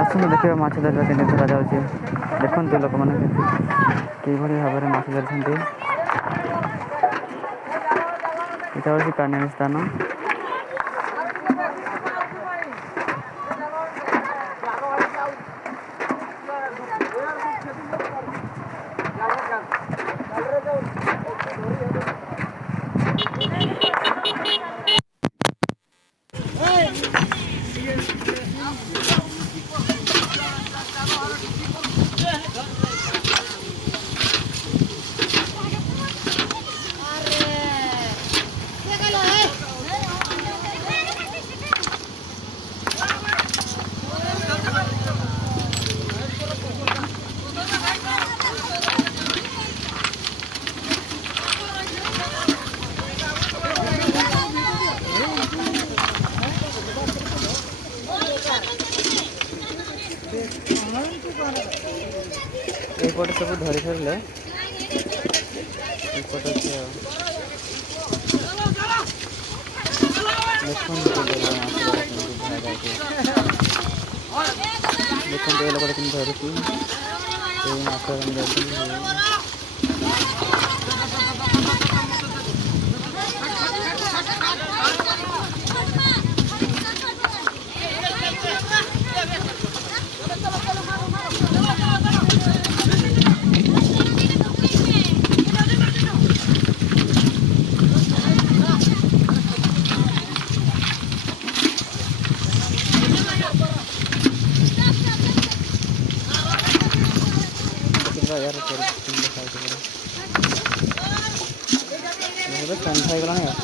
ଆସନ୍ତୁ ଦେଖିବା ମାଛ ଧରିବା କେମିତି ଧରାଯାଉଛି। ଦେଖନ୍ତୁ ଲୋକମାନେ କିଭଳି ଭାବରେ ମାଛ ଧରିଛନ୍ତି। ଏଇଟା ହେଉଛି କାନ୍ୟାଣୀ ସ୍ଥାନ। ଏଇପଟେ ସବୁ ଧରି ସାରିଲେ ଏପଟେ ଅଛି ଆଉ ଦେଖନ୍ତୁ ଦେଖନ୍ତୁ ଏ ଲୋକଟା କେମିତି ଧରୁଛି। ଏଇ ମାଛ ଯାଉଛି। ସନ୍ଧ୍ୟା ହେଇଗଲାଣି ଆଉ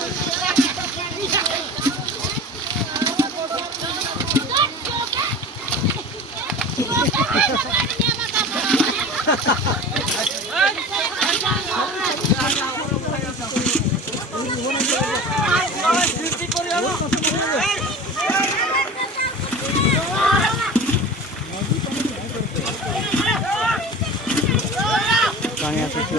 ପାଣି ଆସୁଛି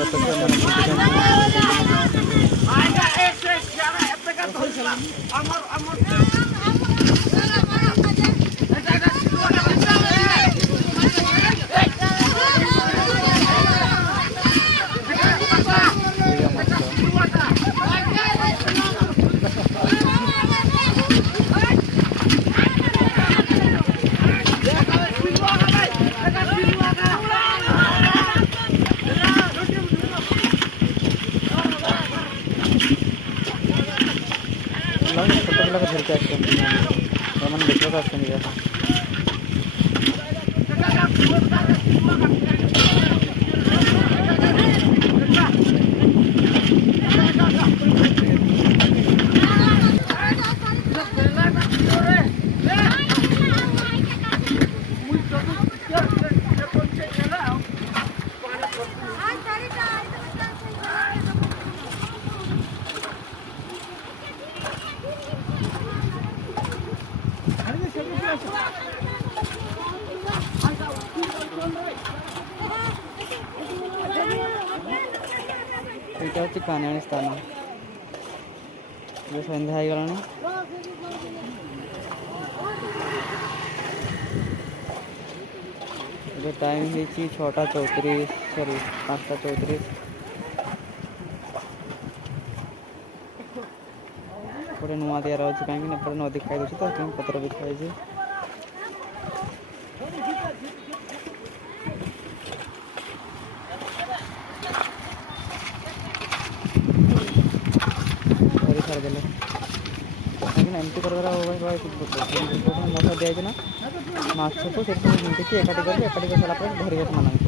ଛୋଟ ପିଲାକୁ ଧରିକି ଆସିଛନ୍ତି। ସେମାନେ ଦେଖିବାକୁ ଆସିଛନ୍ତି। ଏଇଟା ହେଉଛି କାନ୍ୟାଣୀ ସ୍ଥାନ। ଏବେ ସନ୍ଧ୍ୟା ହେଇଗଲାଣି। ଏବେ ଟାଇମ୍ ହେଇଛି 6:34 ସରି 5:34। ଏପଟେ ନୂଆ ଦିଆର ଅଛି କାହିଁକି ନା ଏପଟେ ନଦୀ ଖାଇ ଦେଉଛି ତ ସେଥିପାଇଁ ପତ୍ର ବିଛା ହେଇଛି। ଧରି ଛାଡ଼ିଦେଲେ କାହିଁକି ନା ଏମିତି କରିବାର ମଶା ଦିଆଯାଇଛି ନା ମାଛକୁ ସେଠି ସବୁ ଏକାଠି କରିକି ସାରିଲା ପରେ ଧରିବାକୁ ମନା।